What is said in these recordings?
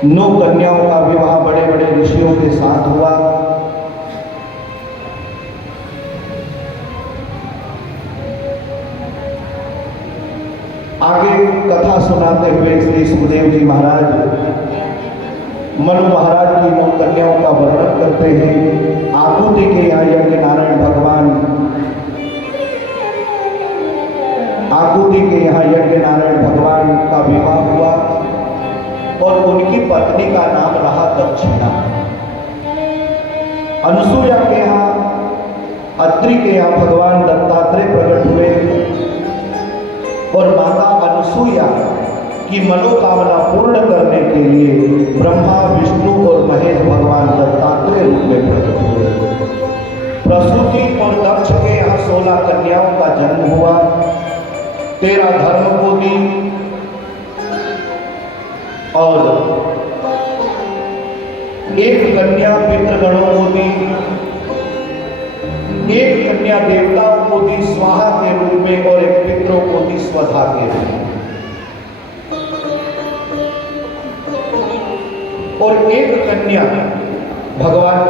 9 कन्याओं का विवाह बड़े बड़े ऋषियों के साथ हुआ। आगे कथा सुनाते हुए श्री सुखदेव जी महाराज मनु महाराज की 9 कन्याओं का वर्णन करते हैं। आहुति के यहाँ यज्ञ नारायण भगवान आहुति के यहाँ यज्ञ नारायण भगवान का विवाह हुआ और उनकी पत्नी का नाम रहा दक्षिणा। अनुसूया के यहाँ अत्रि के यहाँ भगवान दत्तात्रेय प्रकट हुए और माता अनुसूया की मनोकामना पूर्ण करने के लिए ब्रह्मा विष्णु और महेश भगवान दत्तात्रेय रूप में प्रकट हुए। प्रसूति और दक्ष के यहाँ 16 कन्याओं का जन्म हुआ। 13 धर्म को दी और 1 कन्या पितृगणों को दी, 1 कन्या देवताओं को दी स्वाहा के रूप में और 1 पितरों को दी स्वधा के रूप में, और 1 कन्या भगवान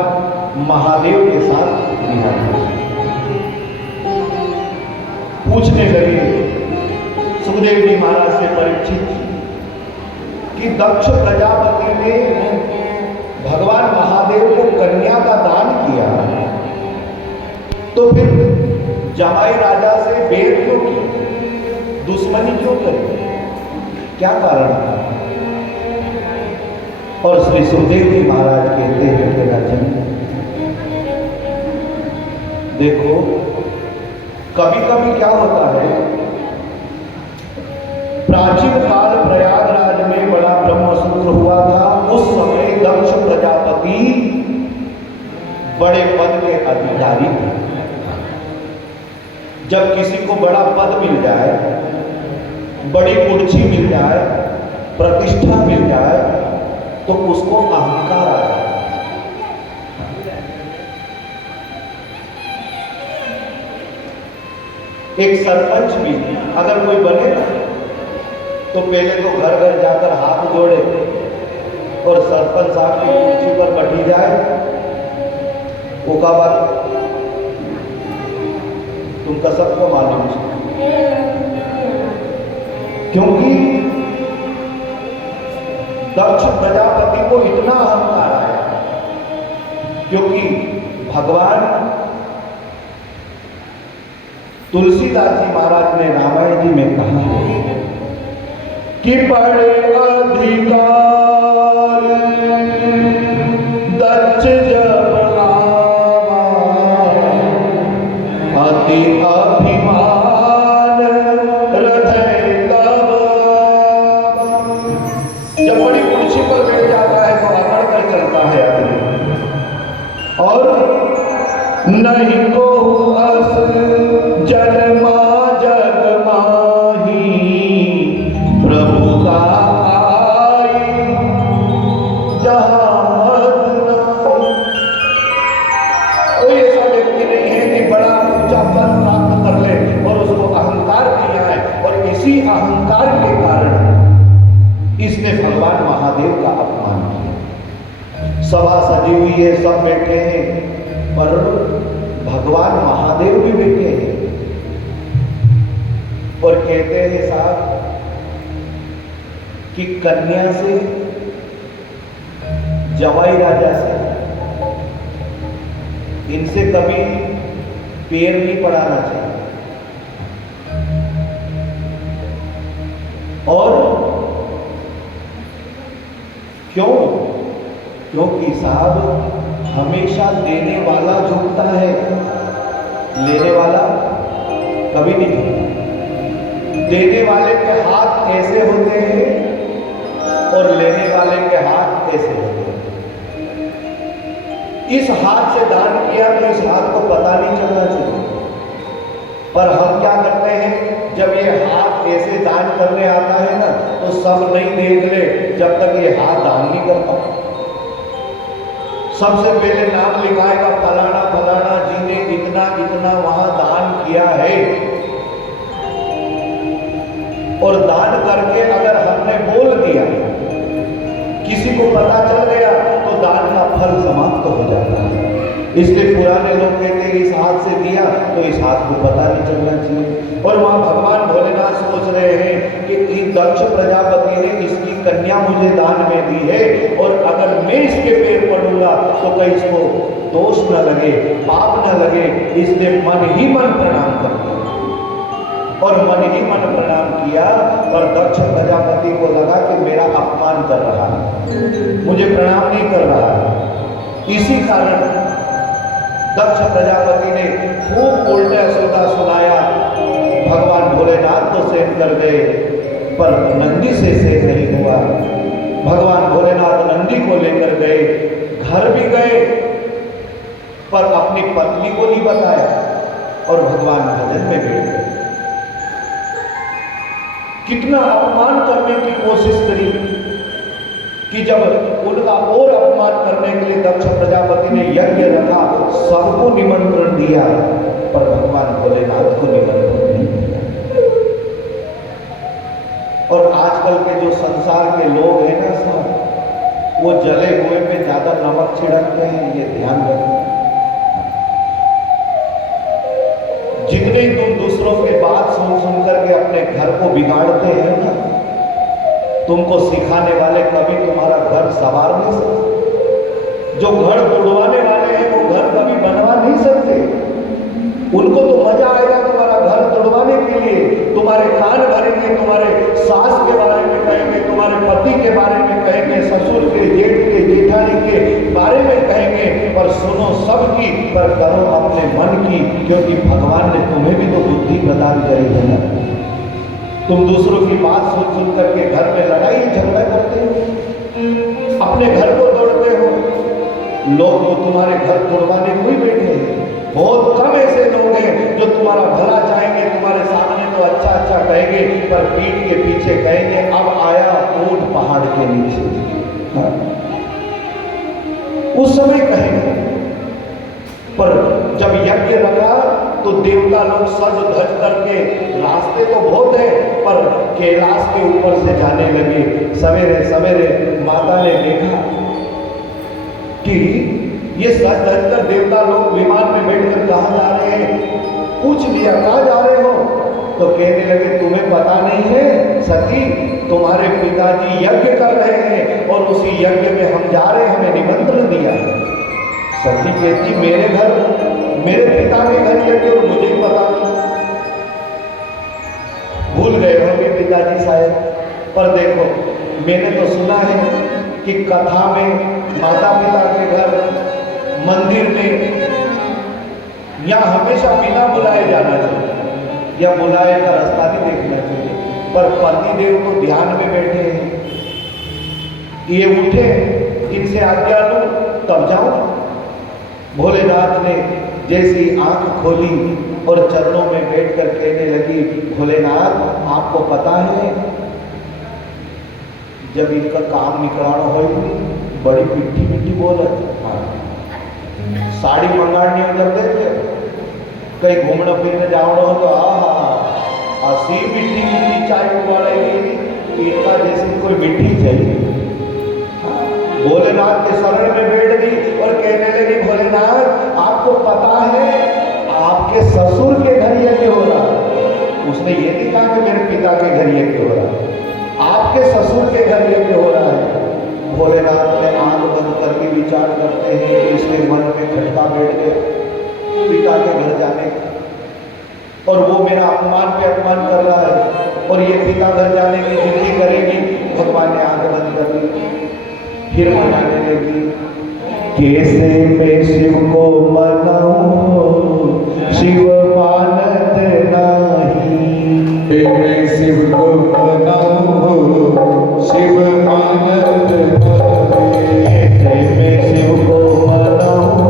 महादेव के साथ विवाह। पूछने लगे सुखदेव जी महाराज से परीक्षित कि दक्ष प्रजापति ने भगवान महादेव को कन्या का दान किया, तो फिर जमाई राजा से बैर क्यों की, दुश्मनी क्यों करी, क्या कारण था? और श्री सुखदेव जी महाराज कहते हैं कि राजन देखो, कभी कभी क्या होता है, प्राचीन काल प्रयागराज में बड़ा ब्रह्मसूत्र हुआ था। उस समय दक्ष प्रजापति बड़े पद के अधिकारी थे। जब किसी को बड़ा पद मिल जाए, बड़ी कुर्सी मिल जाए, प्रतिष्ठा मिल जाए, तो उसको अहंकार आ जाए। एक सरपंच भी अगर कोई बने तो पहले तो घर घर जाकर हाथ जोड़े और सरपंच साहब की कुर्सी पर बैठी जाए, वो का बात तुमका सबको मालूम है, क्योंकि दक्ष प्रजापति को इतना अहंकार आया, क्योंकि भगवान तुलसीदास जी महाराज ने रामायण जी में कहा है कि बड़े अधिकार दक्ष जब आवा, अति अभिमान हृदय दबावा। जब बड़ी कुर्सी पर बैठ जाता है तो अकड़ कर चलता है आदमी, और नहीं को अस जन्मा जग माही प्रभु का आई जहां कोई ऐसा व्यक्ति नहीं है कि बड़ा ऊंचा पद प्राप्त कर ले और उसको अहंकार किया है, और इसी अहंकार के कारण इसने भगवान महादेव का अपमान किया। सभा सजी हुई है, सब बैठे हैं, पर भगवान महादेव भी बैठे हैं और कहते हैं साहब कि कन्या से, जवाई राजा से, इनसे कभी पैर नहीं पड़ाना चाहिए। और क्यों? क्योंकि साहब हमेशा देने वाला झुकता है, लेने वाला कभी नहीं झुकता। देने वाले के हाथ ऐसे होते हैं और लेने वाले के हाथ ऐसे होते हैं। इस हाथ से दान किया तो इस हाथ को पता नहीं चलना चाहिए, पर हम क्या करते हैं, जब ये हाथ ऐसे दान करने आता है ना, तो सब नहीं देख ले जब तक ये हाथ दान नहीं करता। सबसे पहले नाम लिखाएगा, फलाना फलाना जी ने इतना इतना वहां दान किया है, और दान करके अगर हमने बोल दिया किसी को पता चल गया तो दान का फल समाप्त हो जाता है। इसलिए पुराने लोग कहते हैं इस हाथ से दिया तो इस हाथ को पता नहीं चलना चाहिए। और वहां भगवान भोलेनाथ सोच रहे हैं कि दक्ष प्रजापति ने इसकी कन्या मुझे दान में दी है, और अगर मैं इसके पैर पड़ूंगा तो कहीं इसको दोष न लगे, पाप न लगे, इसलिए मन ही मन प्रणाम कर दिया। और मन ही मन प्रणाम किया, और दक्ष प्रजापति को लगा कि मेरा अपमान कर रहा है, मुझे प्रणाम नहीं कर रहा है। इसी कारण दक्ष प्रजापति ने खूब उल्टा सीधा सुनाया। भगवान भोलेनाथ तो सहन कर गए, पर नंदी से सहन नहीं हुआ। भगवान भोलेनाथ नंदी को लेकर गए, घर भी गए, पर अपनी पत्नी को नहीं बताया, और भगवान भजन में बैठ गए। कितना अपमान करने की कोशिश करी कि जब उनका और अपमान करने के लिए दक्ष प्रजापति ने यज्ञ रखा, सबको निमंत्रण दिया, पर भगवान भोलेनाथ को निमंत्रण नहीं दिया। और आजकल के जो संसार के लोग हैं ना सब, वो जले हुए पे ज्यादा नमक छिड़कते हैं, ये ध्यान रखना। जितने तुम दूसरों के बात सुन सुन करके अपने घर को बिगाड़ते हैं ना, तुमको सिखाने वाले कभी तुम्हारा घर संवार नहीं सकते। जो घर तोड़वाने वाले हैं वो घर कभी बनवा नहीं सकते। उनको तो मजा आएगा तुम्हारा घर तोड़वाने के लिए, तुम्हारे कान भरेंगे, तुम्हारे सास के बारे में कहेंगे, तुम्हारे पति के बारे में कहेंगे, ससुर के, जेठ के, जेठानी के बारे में कहेंगे, पर सुनो सबकी, पर करो अपने मन की, क्योंकि भगवान ने तुम्हें भी तो बुद्धि प्रदान करी है ना। तुम दूसरों की बात सुन सुन करके घर में लड़ाई झगड़ा करते हो, अपने घर को तोड़ते हो। लोग तो तुम्हारे घर तोड़वाने को ही बैठे हैं। बहुत कम ऐसे लोग हैं जो तुम्हारा भला चाहेंगे, तुम्हारे सामने तो अच्छा अच्छा कहेंगे, पर पीठ के पीछे कहेंगे अब आया ऊंट पहाड़ के नीचे। हाँ? उस समय कहेंगे, पर जब यज्ञ लगा तो देवता लोग सज धज करके, रास्ते तो बहुत है, पर कैलाश के ऊपर से जाने लगे। सवेरे सवेरे माता ने देखा कि ये सज धज कर देवता लोग विमान में बैठकर कहाँ जा रहे हैं। पूछ लिया कहाँ जा रहे हो, तो कहने लगे तुम्हें पता नहीं है सखी, तुम्हारे पिताजी यज्ञ कर रहे हैं और उसी यज्ञ में हम जा रहे हैं, हमें निमंत्रण दिया। सखी कहती मेरे घर, मेरे पिता के घर यज्ञ और मुझे पता नहीं। भूल गए होंगे पिताजी शायद। पर देखो मैंने तो सुना है कि कथा में माता पिता के घर, मंदिर में, या हमेशा बिना बुलाए जाना चाहिए, या बुलाए का रास्ता नहीं देखना चाहिए। पर पतिदेव तो ध्यान में बैठे हैं, ये उठे, इनसे आज्ञा लो तब जाओ। भोलेनाथ ने जैसी आंख खोली और चरणों में बैठकर कहने लगी, भोलेनाथ आपको पता है जब इनका काम निकलाना हो बड़ी पिट्ठी पिट्ठी बोल, साड़ी मंगानी हो जब देखे, कहीं घूमने फिरने जाना हो तो असी मिट्टी मिट्टी चाय उबालेगी, इनका जैसी कोई मिट्टी चाहिए। भोलेनाथ के शरण में बैठ गई और कहने लगी, भोलेनाथ आपको पता है आपके ससुर के घर यज्ञ हो रहा। उसने ये नहीं कहा कि मेरे पिता के घर यज्ञ हो रहा, आपके ससुर के घर यज्ञ हो रहा है। भोलेनाथ ने आंख बंद करके विचार करते हैं कि इसके मन में खटका बैठ गया पिता के घर जाने का, और वो मेरा अपमान पे अपमान कर रहा है, और ये पिता घर जाने की जिद्दी करेगी। भगवान ने आंख बंद कर दी, फिर मनाने लगी, कैसे मैं शिव को मनाऊं, शिव मानत नहीं, मैं शिव को मनाऊं, शिव मानत नहीं, कैसे मैं शिव को मनाऊं,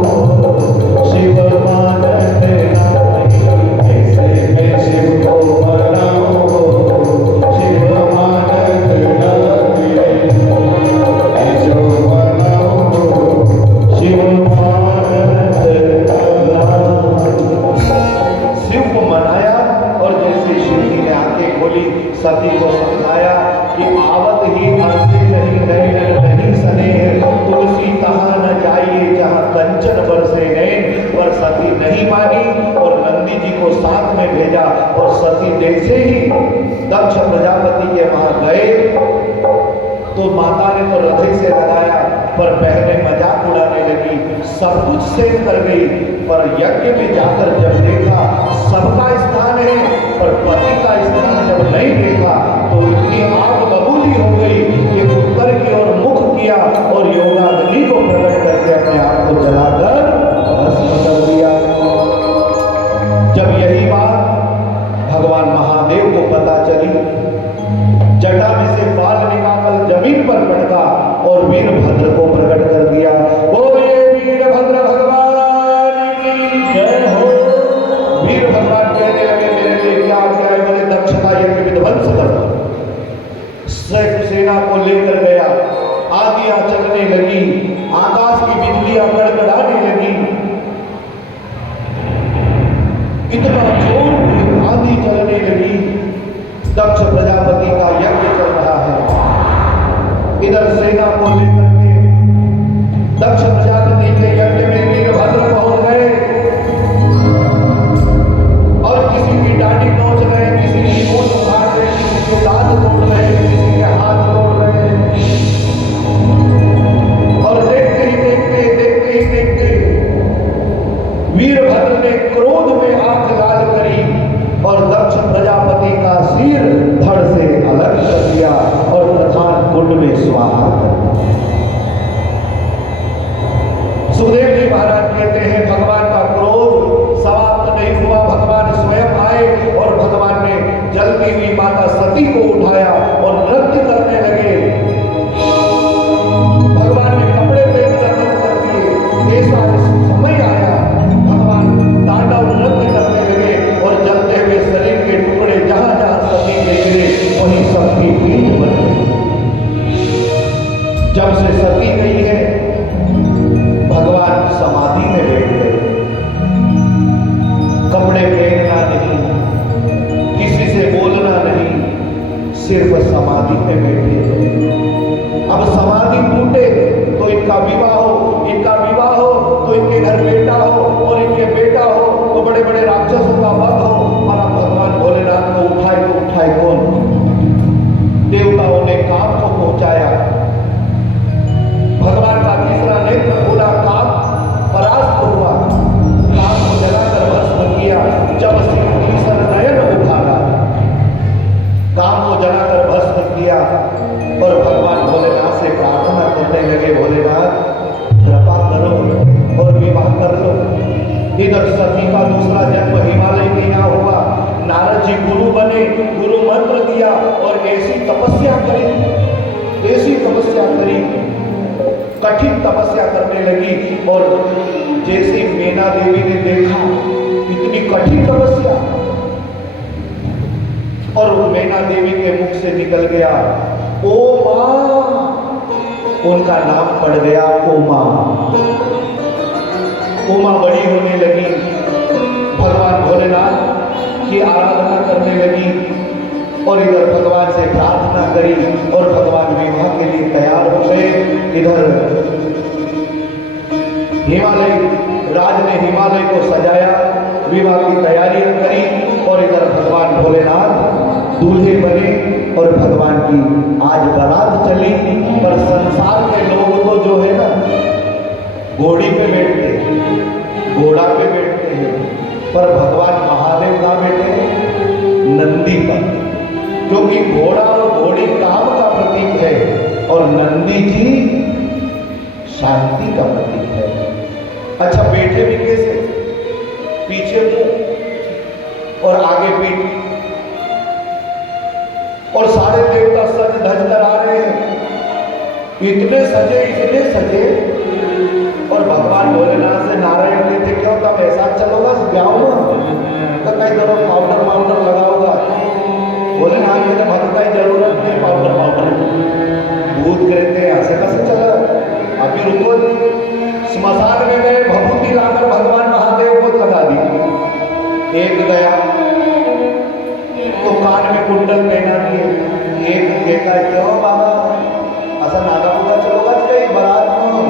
शिव मानत नहीं, कैसे मैं शिव को मनाऊं, शिव मानत नहीं, जो मनाऊं, शिव मानत नहीं। सती तहां न जाइए जहां कंचन बरसे नैन, पर सती नहीं मानी और नंदी जी को साथ में भेजा। और सती जैसे ही दक्ष प्रजापति के वहां गए तो माता ने तो रथे से लगाया, पर बहनें मजाक उड़ाने लगी, सब कुछ सेव कर गई। पर यज्ञ में जाकर जब देखा सबका स्थान है, पर पति का स्थान जब नहीं देखा तो इतनी आग बबूली हो गई कि उत्तर की ओर मुख किया और योगाग्नि को प्रकट करके अपने आप को जलाकर भस्म कर दिया। जब यही बात भगवान महादेव को पता चली, जटा में से बाल निकालकर जमीन पर पटका और वीरभद्र को प्रकट कर दिया। बोले वीरभद्र भगवान की जय हो। वीर भगवान कहने लगे मेरे लिए क्या क्या है? बोले दक्ष का यज्ञ विध्वंस कर दो। सेना को लेकर गया, आंधियां चलने लगी, आकाश की बिजलियां गड़गड़ाने लगी, इतना जोर की आंधी चलने लगी। दक्ष प्रजापति का यज्ञ चल रहा है, इधर सेना को लेकर के दक्ष प्रजापति के यज्ञ में वीरभद्र पहुंच गए और किसी की डांडी नोच रहे, किसी की मूंछ उखाड़ रहे, किसी के दांत तोड़ रहे, किसी के हाथ तोड़ रहे। और देखते ही वीरभद्र ने क्रोध में आंख लाल करी और दक्ष प्रजापति का सिर धड़ से अलग कर दिया और प्रधान कुंड में स्वाहा कर दिया। सुखदेव जी महाराज कहते हैं भगवान का क्रोध समाप्त नहीं हुआ, भगवान स्वयं आए और भगवान ने जलती हुई माता सती को उठाया और नृत्य करने लगे। भगवान ने कपड़े पहनकर नृत्य कर दिए। ऐसा समय आया भगवान तांडव नृत्य करने लगे और जलते हुए शरीर के टुकड़े जहां जहां सती के गिरे वहीं सबकी पीठ बन गई। जब से सती गई है भगवान समाधि में बैठ गए, कपड़े पहनना नहीं, किसी से बोलना नहीं, सिर्फ समाधि में बैठे हैं। अब समाधि टूटे तो इनका विवाह हो, इनका विवाह हो तो इनके घर बेटा हो, और इनके बेटा हो तो बड़े बड़े राक्षसों का वध हो। और अब भगवान भोलेनाथ को उठाए कौन? देवताओं ने काम को पहुंचाया, भगवान का तीसरा नेत्र खोला, काम परास्त हुआ, काम को जलाकर भस्म किया। जब तीसरा नयन उठाया, काम को जलाकर भस्म किया और भगवान भोलेनाथ से प्रार्थना करने लगे, भोलेनाथ कृपा करो और विवाह कर लो। इधर सती का दूसरा जन्म हिमालय में यहाँ हुआ, नारद जी गुरु बने, गुरु मंत्र दिया और ऐसी तपस्या करी, कठिन तपस्या करने लगी। और जैसे मैना देवी ने देखा इतनी कठिन तपस्या, और मैना देवी के मुख से निकल गया ओ मां, उनका नाम पड़ गया उमा। उमा बड़ी होने लगी, भगवान भोलेनाथ की आराधना करने लगी और इधर भगवान से प्रार्थना करी और भगवान विवाह के लिए तैयार हो गए। इधर हिमालय राज ने हिमालय को सजाया, विवाह की तैयारियां करी और इधर भगवान भोलेनाथ दूल्हे बने और भगवान की आज बारात चली। पर संसार के लोग तो जो है ना घोड़ी पे बैठते हैं, घोड़ा पे बैठते हैं, पर भगवान महादेव का बैठे नंदी पर, क्योंकि घोड़ा और घोड़ी काम का प्रतीक है और नंदी जी शांति का प्रतीक है। अच्छा बैठे भी कैसे? पीछे मुंह और आगे पीठ, और सारे देवता सज धज कर आ रहे हैं, इतने सजे और भगवान भोलेनाथ से नारायण लेते क्या होता, ऐसा चलोगा ब्याह तो कई तरह पाउडर लगाओगा। भोलेनाथ कहते भक्त की जरूरत नहीं, पाउडर भूत कहते हैं ऐसे कैसे चला, अभी रुको। स्मशान में गए, भभूति लाकर भगवान महादेव को लगा दी। एक गया तो कान में कुंडल पहना दिए, एक कहता है क्यों बाबा ऐसा नागा पूजा चलोगा कहीं बारात में,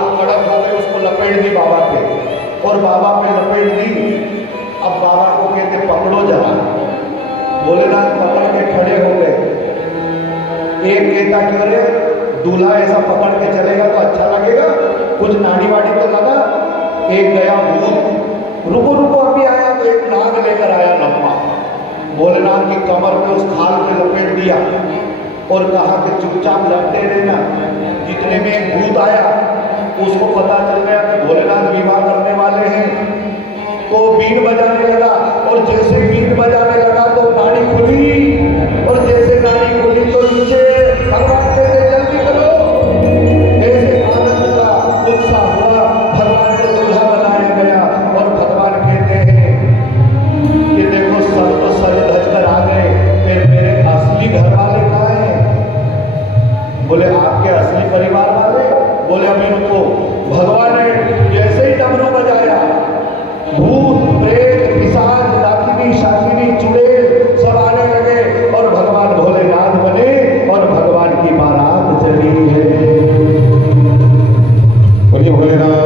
खाल कड़क हो गई, उसको लपेट दी बाबा पे, और बाबा पे लपेट दी। अब बाबा को कहते पकड़ो जरा। भोलेनाथ पकड़ के खड़े हो गए। एक कहता कि अरे दूल्हा ऐसा पकड़ के चलेगा तो अच्छा लगेगा, कुछ नाड़ी वाड़ी तो लगा। एक गया भूत, रुको रुको अभी आया, तो एक नाग लेकर आया लंबा, भोलेनाथ की कमर पे उस खाल पे लपेट दिया और कहा कि चुपचाप लपटे रहना। जितने में एक भूत आया, उसको पता चल गया कि भोलेनाथ विवाह करने वाले हैं, तो बीन बजाने लगा, और जैसे बीन बजाने लगा तो नाड़ी खुली, और जैसे नाड़ी खुली तो नीचे भगवान कहते जल्दी करो। ऐसे आनंद का उत्साह हुआ, भगवान को दूल्हा बनाया गया। और भगवान कहते हैं कि देखो सब तो सज धज कर आ गए, फिर मेरे असली घर वाले कहाँ हैं? बोले आपके असली परिवार वाले? बोले अभी रुको। भगवान ने जैसे ही डमरू बजाया, भूत प्रेत पिशाच डाकिनी शाकिनी चुड़ैल सब आने लगे, और भगवान भोलेनाथ बने, और भगवान की बारात चली है। बोलिए भोलेनाथ